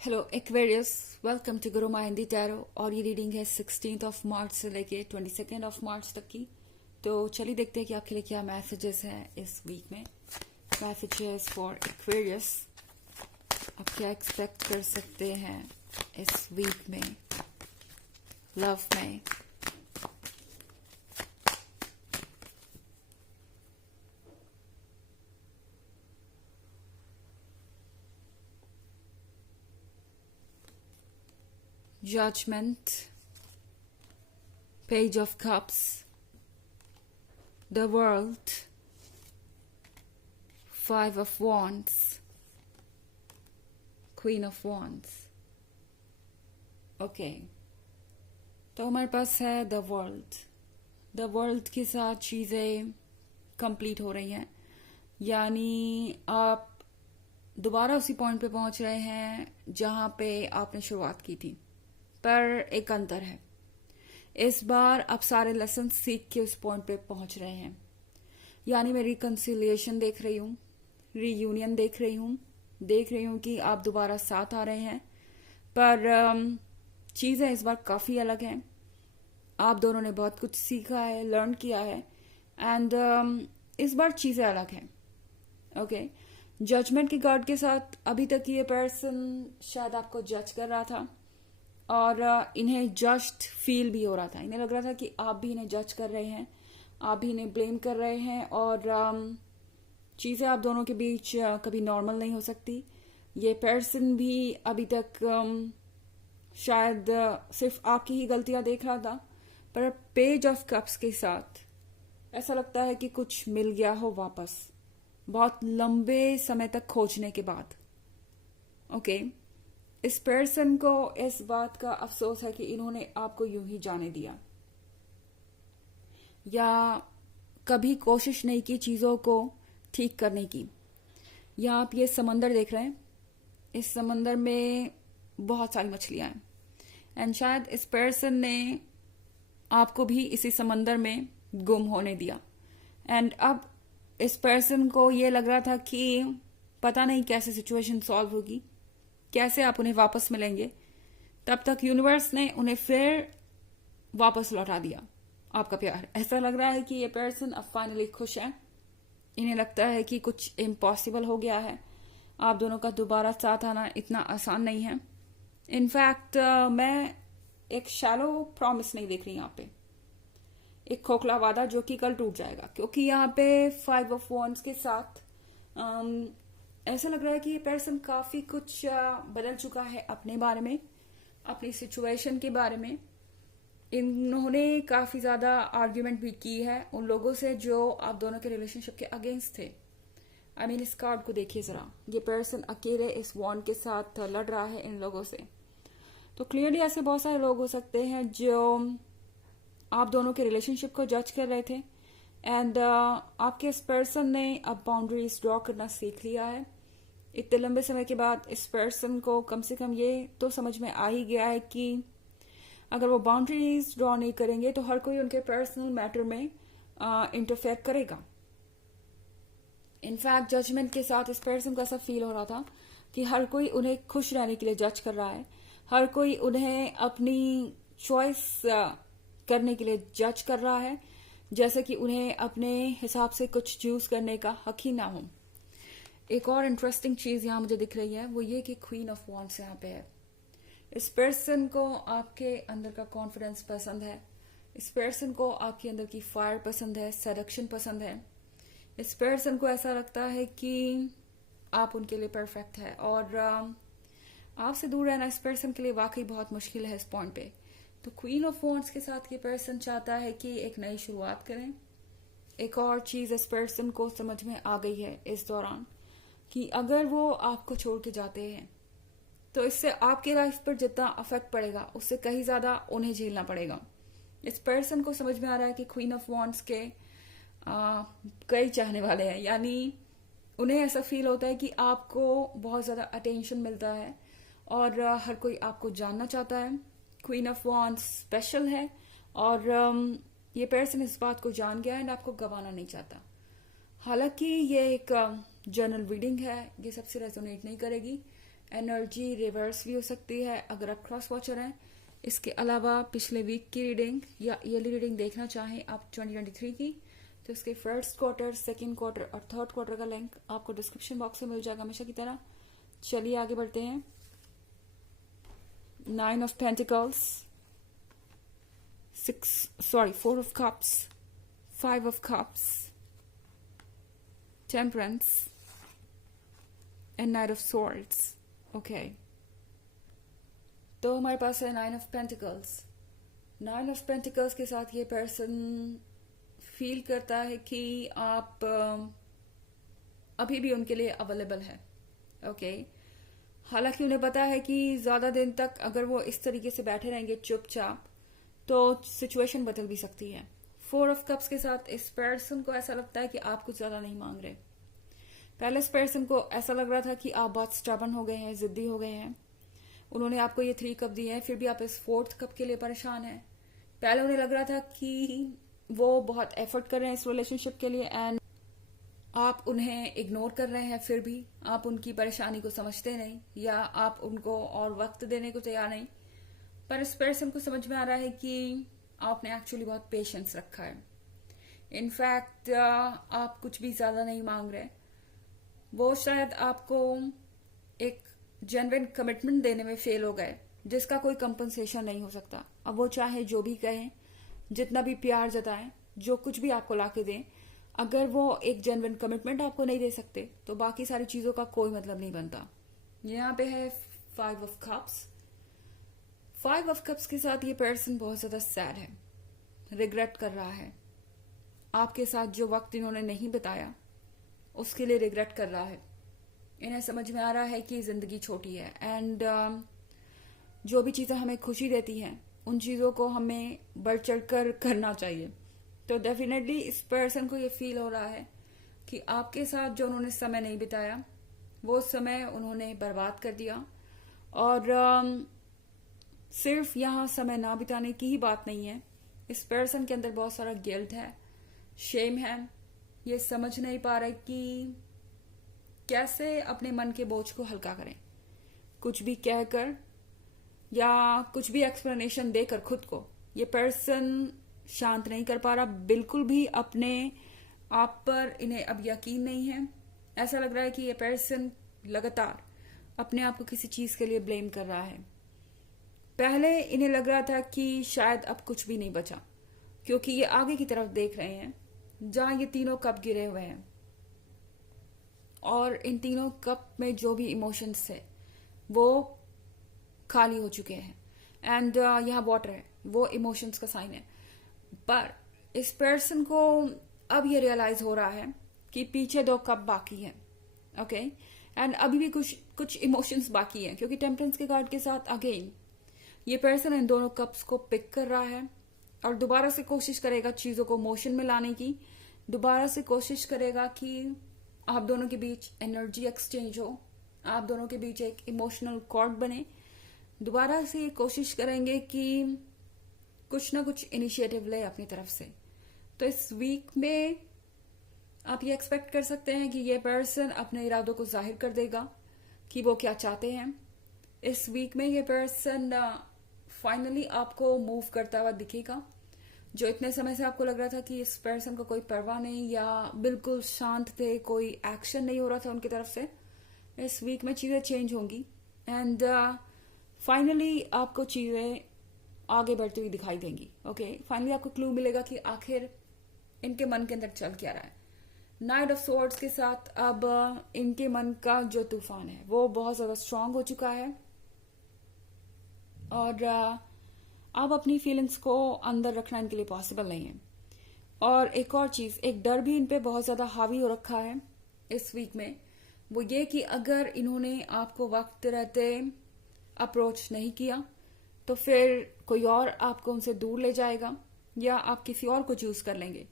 Hello Aquarius, welcome to Guru Hindi tarot. और ये reading है 16 मार्च से लेके 22 मार्च तक की। तो चलिए देखते हैं कि आपके लिए क्या मैसेजेस हैं इस वीक में। मैसेजेस फॉर एक्वेरियस, आप क्या एक्सपेक्ट कर सकते हैं इस वीक में लव में। Judgment, Page of Cups, the World, Five of Wands, Queen of Wands। Okay, तो हमारे पास है द वर्ल्ड। द वर्ल्ड के साथ चीज़ें कंप्लीट हो रही हैं, यानी आप दोबारा उसी पॉइंट पे पहुंच रहे हैं जहां पे आपने शुरुआत की थी, पर एक अंतर है। इस बार आप सारे लेसन सीख के उस पॉइंट पे पहुंच रहे हैं, यानी मैं रिकंसिलिएशन देख रही हूँ, रीयूनियन देख रही हूँ कि आप दोबारा साथ आ रहे हैं। पर चीज़ें इस बार काफ़ी अलग हैं। आप दोनों ने बहुत कुछ सीखा है, लर्न किया है, एंड इस बार चीज़ें अलग हैं। ओके, जजमेंट की कार्ड के साथ अभी तक ये पर्सन शायद आपको जज कर रहा था और इन्हें जज्ड फील भी हो रहा था। इन्हें लग रहा था कि आप भी इन्हें जज कर रहे हैं, आप भी इन्हें ब्लेम कर रहे हैं, और चीज़ें आप दोनों के बीच कभी नॉर्मल नहीं हो सकती। ये पर्सन भी अभी तक शायद सिर्फ आपकी ही गलतियां देख रहा था, पर पेज ऑफ कप्स के साथ ऐसा लगता है कि कुछ मिल गया हो वापस, बहुत लंबे समय तक खोजने के बाद। ओके, इस पर्सन को इस बात का अफसोस है कि इन्होंने आपको यूं ही जाने दिया, या कभी कोशिश नहीं की चीज़ों को ठीक करने की। या आप ये समंदर देख रहे हैं, इस समंदर में बहुत सारी मछलियां हैं, एंड शायद इस पर्सन ने आपको भी इसी समंदर में गुम होने दिया। एंड अब इस पर्सन को ये लग रहा था कि पता नहीं कैसे सिचुएशन सॉल्व होगी, कैसे आप उन्हें वापस मिलेंगे। तब तक यूनिवर्स ने उन्हें फिर वापस लौटा दिया आपका प्यार। ऐसा लग रहा है कि ये पर्सन अब फाइनली खुश है। इन्हें लगता है कि कुछ इम्पॉसिबल हो गया है, आप दोनों का दोबारा साथ आना इतना आसान नहीं है। इनफैक्ट मैं एक शैलो प्रॉमिस नहीं देख रही यहाँ पे, एक खोखला वादा जो कि कल टूट जाएगा, क्योंकि यहाँ पे 5 ऑफ वॉन्ड्स के साथ ऐसा लग रहा है कि ये पर्सन काफी कुछ बदल चुका है अपने बारे में, अपनी सिचुएशन के बारे में। इन्होंने काफी ज्यादा आर्ग्यूमेंट भी की है उन लोगों से जो आप दोनों के रिलेशनशिप के अगेंस्ट थे। आई मीन, इस कार्ड को देखिए जरा, ये पर्सन अकेले इस वॉन्ड के साथ लड़ रहा है इन लोगों से। तो क्लियरली ऐसे बहुत सारे लोग हो सकते हैं जो आप दोनों के रिलेशनशिप को जज कर रहे थे, एंड आपके इस पर्सन ने अब बाउंड्रीज ड्रॉ करना सीख लिया है। इतने लंबे समय के बाद इस पर्सन को कम से कम ये तो समझ में आ ही गया है कि अगर वो बाउंड्रीज ड्रॉ नहीं करेंगे तो हर कोई उनके पर्सनल मैटर में इंटरफेयर करेगा। इनफैक्ट जजमेंट के साथ इस पर्सन को ऐसा फील हो रहा था कि हर कोई उन्हें खुश रहने के लिए जज कर रहा है, हर कोई उन्हें अपनी चॉइस करने के लिए जज कर रहा है, जैसे कि उन्हें अपने हिसाब से कुछ चूज करने का हक ही ना हो। एक और इंटरेस्टिंग चीज यहाँ मुझे दिख रही है, वो ये कि क्वीन ऑफ वॉन्ड्स यहाँ पे है। इस पर्सन को आपके अंदर का कॉन्फिडेंस पसंद है, इस पर्सन को आपके अंदर की फायर पसंद है, सेडक्शन पसंद है। इस पर्सन को ऐसा लगता है कि आप उनके लिए परफेक्ट है, और आपसे दूर रहना इस पर्सन के लिए वाकई बहुत मुश्किल है इस पॉइंट पे। तो क्वीन ऑफ वॉन्ड्स के साथ ये पर्सन चाहता है कि एक नई शुरुआत करें। एक और चीज इस पर्सन को समझ में आ गई है इस दौरान कि अगर वो आपको छोड़ के जाते हैं तो इससे आपकी लाइफ पर जितना अफेक्ट पड़ेगा उससे कहीं ज्यादा उन्हें झेलना पड़ेगा। इस पर्सन को समझ में आ रहा है कि क्वीन ऑफ वॉन्ड्स के कई चाहने वाले हैं, यानी उन्हें ऐसा फील होता है कि आपको बहुत ज्यादा अटेंशन मिलता है और हर कोई आपको जानना चाहता है। क्वीन ऑफ वॉन्ड्स स्पेशल है, और ये पर्सन इस बात को जान गया एंड आपको गंवाना नहीं चाहता। हालांकि ये एक जनरल रीडिंग है, ये सबसे रेजोनेट नहीं करेगी, एनर्जी रिवर्स भी हो सकती है अगर आप क्रॉस वॉचर हैं। इसके अलावा पिछले वीक की रीडिंग या ईयरली रीडिंग देखना चाहें आप 2023 की, तो इसके फर्स्ट क्वार्टर, सेकेंड क्वार्टर और थर्ड क्वार्टर का लिंक आपको डिस्क्रिप्शन बॉक्स में मिल जाएगा हमेशा की तरह। चलिए आगे बढ़ते हैं। 9 of Pentacles, 4 of Cups, 5 of Cups, Temperance and Knight of Swords. Okay. तो हमारे पास है 9 of Pentacles। 9 of Pentacles के साथ ये पर्सन फील करता है कि आप अभी भी उनके लिए अवेलेबल है। ओके। हालांकि उन्हें पता है कि ज्यादा दिन तक अगर वो इस तरीके से बैठे रहेंगे चुपचाप तो सिचुएशन बदल भी सकती है। 4 of Cups के साथ इस पर्सन को ऐसा लगता है कि आप कुछ ज्यादा नहीं मांग रहे। पहले इस पर्सन को ऐसा लग रहा था कि आप बहुत स्टबर्न हो गए हैं, जिद्दी हो गए हैं। उन्होंने आपको ये 3 कप दिए हैं, फिर भी आप इस 4th कप के लिए परेशान हैं। पहले उन्हें लग रहा था कि वो बहुत एफर्ट कर रहे हैं इस रिलेशनशिप के लिए एंड आप उन्हें इग्नोर कर रहे हैं, फिर भी आप उनकी परेशानी को समझते नहीं या आप उनको और वक्त देने को तैयार नहीं। पर इस पर्सन को समझ में आ रहा है कि आपने एक्चुअली बहुत पेशेंस रखा है। इनफैक्ट आप कुछ भी ज्यादा नहीं मांग रहे। वो शायद आपको एक जेन्युइन कमिटमेंट देने में फेल हो गए जिसका कोई कंपनसेशन नहीं हो सकता। अब वो चाहे जो भी कहें, जितना भी प्यार जताएं, जो कुछ भी आपको लाके दें, अगर वो एक जेन्युइन कमिटमेंट आपको नहीं दे सकते तो बाकी सारी चीजों का कोई मतलब नहीं बनता। यहाँ पे है 5 of Cups। 5 of Cups के साथ ये पर्सन बहुत ज्यादा सैड है, रिग्रेट कर रहा है। आपके साथ जो वक्त इन्होंने नहीं बिताया उसके लिए रिग्रेट कर रहा है। इन्हें समझ में आ रहा है कि जिंदगी छोटी है एंड जो भी चीजें हमें खुशी देती हैं उन चीजों को हमें बढ़ चढ़ कर करना चाहिए। तो डेफिनेटली इस पर्सन को ये फील हो रहा है कि आपके साथ जो उन्होंने समय नहीं बिताया वो समय उन्होंने बर्बाद कर दिया। और सिर्फ यहाँ समय ना बिताने की ही बात नहीं है, इस पर्सन के अंदर बहुत सारा गिल्ट है, शेम है। ये समझ नहीं पा रहे कि कैसे अपने मन के बोझ को हल्का करें। कुछ भी कहकर या कुछ भी एक्सप्लेनेशन देकर खुद को ये पर्सन शांत नहीं कर पा रहा। बिल्कुल भी अपने आप पर इन्हें अब यकीन नहीं है। ऐसा लग रहा है कि ये पर्सन लगातार अपने आप को किसी चीज के लिए ब्लेम कर रहा है। पहले इन्हें लग रहा था कि शायद अब कुछ भी नहीं बचा, क्योंकि ये आगे की तरफ देख रहे हैं जहां ये तीनों कप गिरे हुए हैं और इन तीनों कप में जो भी इमोशंस थे वो खाली हो चुके हैं एंड यहाँ वाटर है, वो इमोशंस का साइन है। पर इस पर्सन को अब ये रियलाइज हो रहा है कि पीछे 2 कप बाकी हैं। ओके। एंड अभी भी कुछ इमोशंस बाकी हैं, क्योंकि टेम्परेंस के कार्ड के साथ अगेन ये पर्सन इन दोनों कप्स को पिक कर रहा है और दोबारा से कोशिश करेगा चीजों को मोशन में लाने की। दोबारा से कोशिश करेगा कि आप दोनों के बीच एनर्जी एक्सचेंज हो, आप दोनों के बीच एक इमोशनल कॉर्ड बने। दोबारा से ये कोशिश करेंगे कि कुछ ना कुछ इनिशिएटिव ले अपनी तरफ से। तो इस वीक में आप ये एक्सपेक्ट कर सकते हैं कि ये पर्सन अपने इरादों को जाहिर कर देगा कि वो क्या चाहते हैं। इस वीक में ये पर्सन फाइनली आपको मूव करता हुआ दिखेगा। जो इतने समय से आपको लग रहा था कि इस पर्सन को कोई परवाह नहीं या बिल्कुल शांत थे, कोई एक्शन नहीं हो रहा था उनकी तरफ से, इस वीक में चीजें चेंज होंगी एंड फाइनली आपको चीजें आगे बढ़ती हुई दिखाई देंगी। ओके। फाइनली आपको क्लू मिलेगा कि आखिर इनके मन के अंदर चल क्या रहा है। नाइट ऑफ स्वॉर्ड्स के साथ अब इनके मन का जो तूफान है वो बहुत ज्यादा स्ट्रांग हो चुका है और अब अपनी फीलिंग्स को अंदर रखना इनके लिए पॉसिबल नहीं है। और एक और चीज, एक डर भी इन पे बहुत ज्यादा हावी हो रखा है इस वीक में, वो ये कि अगर इन्होंने आपको वक्त रहते अप्रोच नहीं किया तो फिर कोई और आपको उनसे दूर ले जाएगा या आप किसी और को चूज कर लेंगे।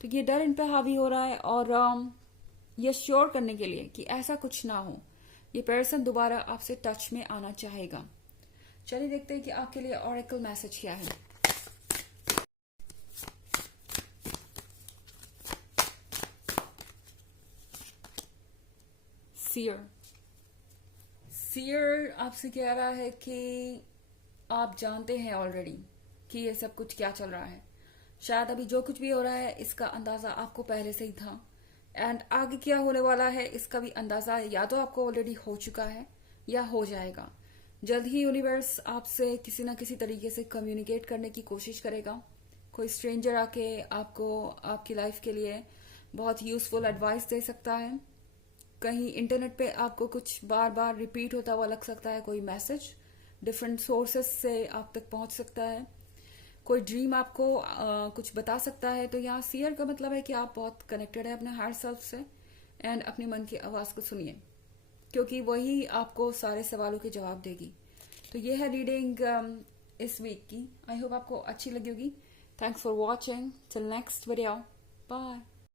तो ये डर इन पे हावी हो रहा है और ये श्योर करने के लिए कि ऐसा कुछ ना हो, ये पर्सन दोबारा आपसे टच में आना चाहेगा। चलिए देखते हैं कि आपके लिए ऑरेकल मैसेज क्या है। सीयर, सीयर आपसे कह रहा है कि आप जानते हैं ऑलरेडी कि ये सब कुछ क्या चल रहा है। शायद अभी जो कुछ भी हो रहा है इसका अंदाजा आपको पहले से ही था, एंड आगे क्या होने वाला है इसका भी अंदाजा या तो आपको ऑलरेडी हो चुका है या हो जाएगा। जल्द ही यूनिवर्स आपसे किसी ना किसी तरीके से कम्युनिकेट करने की कोशिश करेगा। कोई स्ट्रेंजर आके आपको आपकी लाइफ के लिए बहुत यूजफुल एडवाइस दे सकता है। कहीं इंटरनेट पे आपको कुछ बार बार रिपीट होता हुआ लग सकता है, कोई मैसेज डिफरेंट सोर्सेस से आप तक पहुंच सकता है। कोई ड्रीम आपको कुछ बता सकता है। तो यहाँ सीयर का मतलब है कि आप बहुत कनेक्टेड है अपने हार्ट सेल्फ से, एंड अपने मन की आवाज को सुनिए क्योंकि वही आपको सारे सवालों के जवाब देगी। तो ये है रीडिंग इस वीक की। आई होप आपको अच्छी लगी होगी। Thanks for watching. Till next video, bye.